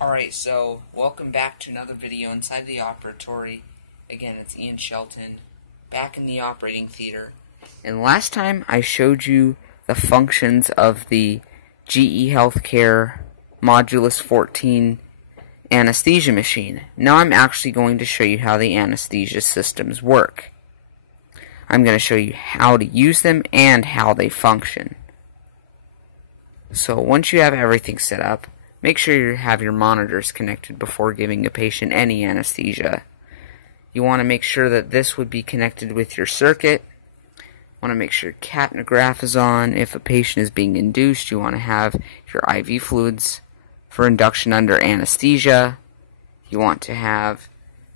Alright, so welcome back to another video inside the operatory. Again, it's Ian Shelton, back in the operating theater. And last time I showed you the functions of the GE Healthcare Modulus 14 anesthesia machine. Now I'm actually going to show you how the anesthesia systems work. I'm going to show you how to use them and how they function. So once you have everything set up, make sure you have your monitors connected before giving a patient any anesthesia. You want to make sure that this would be connected with your circuit. You want to make sure capnograph is on. If a patient is being induced, you want to have your IV fluids for induction under anesthesia. You want to have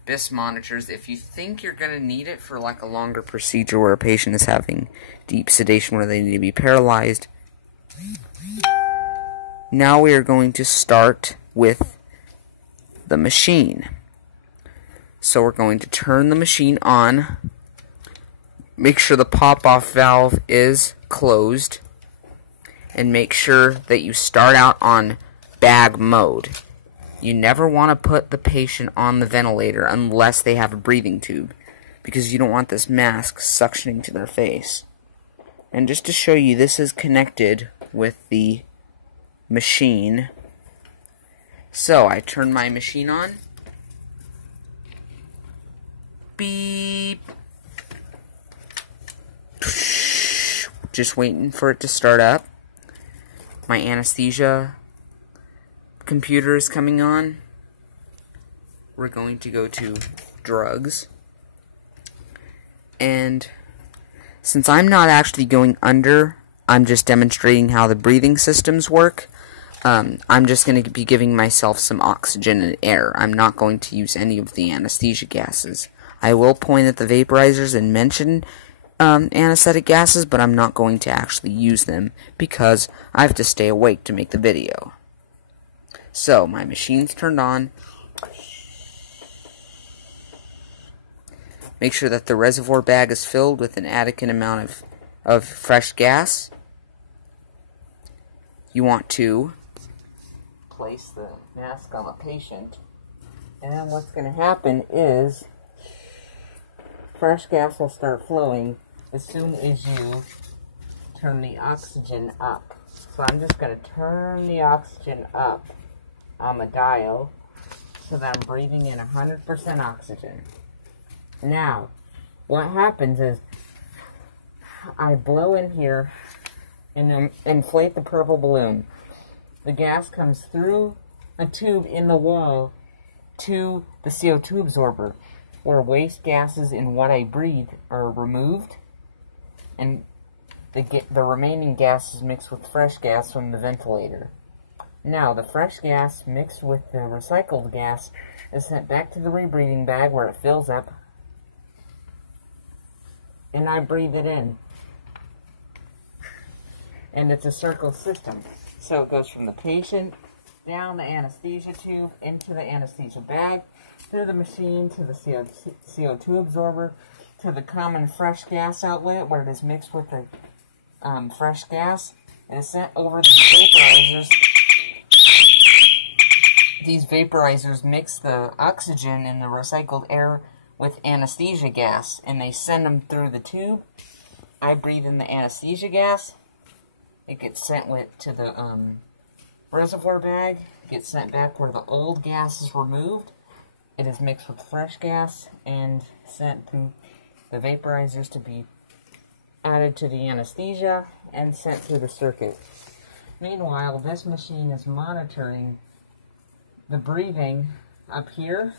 BIS monitors if you think you're going to need it for like a longer procedure where a patient is having deep sedation where they need to be paralyzed. Now we are going to start with the machine. So we're going to turn the machine on. Make sure the pop-off valve is closed. And make sure that you start out on bag mode. You never want to put the patient on the ventilator unless they have a breathing tube, because you don't want this mask suctioning to their face. And just to show you, this is connected with the machine. So I turn my machine on. Beep. Just waiting for it to start up. My anesthesia computer is coming on. We're going to go to drugs. And since I'm not actually going under, I'm just demonstrating how the breathing systems work. I'm just going to be giving myself some oxygen and air. I'm not going to use any of the anesthesia gases. I will point at the vaporizers and mention anesthetic gases, but I'm not going to actually use them because I have to stay awake to make the video. So, my machine's turned on. Make sure that the reservoir bag is filled with an adequate amount of fresh gas. You want to place the mask on the patient, and then what's going to happen is fresh gas will start flowing as soon as you turn the oxygen up. So I'm just going to turn the oxygen up on the dial so that I'm breathing in 100% oxygen. Now, what happens is I blow in here and inflate the purple balloon. The gas comes through a tube in the wall to the CO2 absorber, where waste gases in what I breathe are removed, and the remaining gas is mixed with fresh gas from the ventilator. Now, the fresh gas mixed with the recycled gas is sent back to the rebreathing bag where it fills up, and I breathe it in. And it's a circle system. So it goes from the patient, down the anesthesia tube, into the anesthesia bag, through the machine to the CO2 absorber, to the common fresh gas outlet where it is mixed with the fresh gas. It is sent over to the vaporizers. These vaporizers mix the oxygen and the recycled air with anesthesia gas, and they send them through the tube. I breathe in the anesthesia gas. It gets sent to the reservoir bag. It gets sent back where the old gas is removed. It is mixed with fresh gas and sent through the vaporizers to be added to the anesthesia and sent through the circuit. Meanwhile, this machine is monitoring the breathing up here,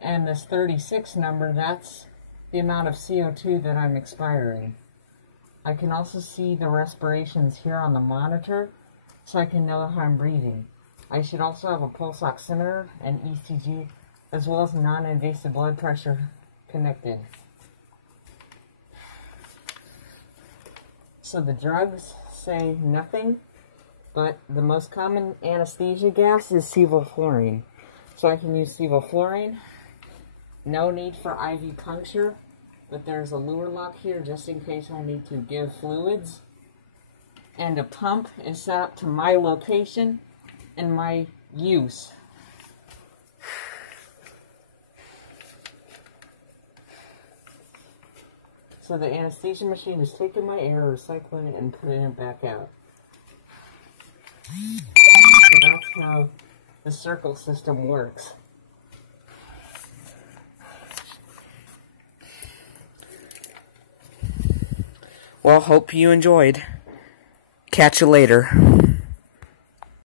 and this 36 number, that's the amount of CO2 that I'm expiring. I can also see the respirations here on the monitor, so I can know how I'm breathing. I should also have a pulse oximeter and ECG, as well as non-invasive blood pressure connected. So the drugs say nothing, but the most common anesthesia gas is sevoflurane. So I can use sevoflurane. No need for IV puncture, but there's a luer lock here just in case I need to give fluids. And a pump is set up to my location and my use So the anesthesia machine is taking my air, recycling it, and putting it back out. So that's how the circle system works. Well, hope you enjoyed. Catch you later.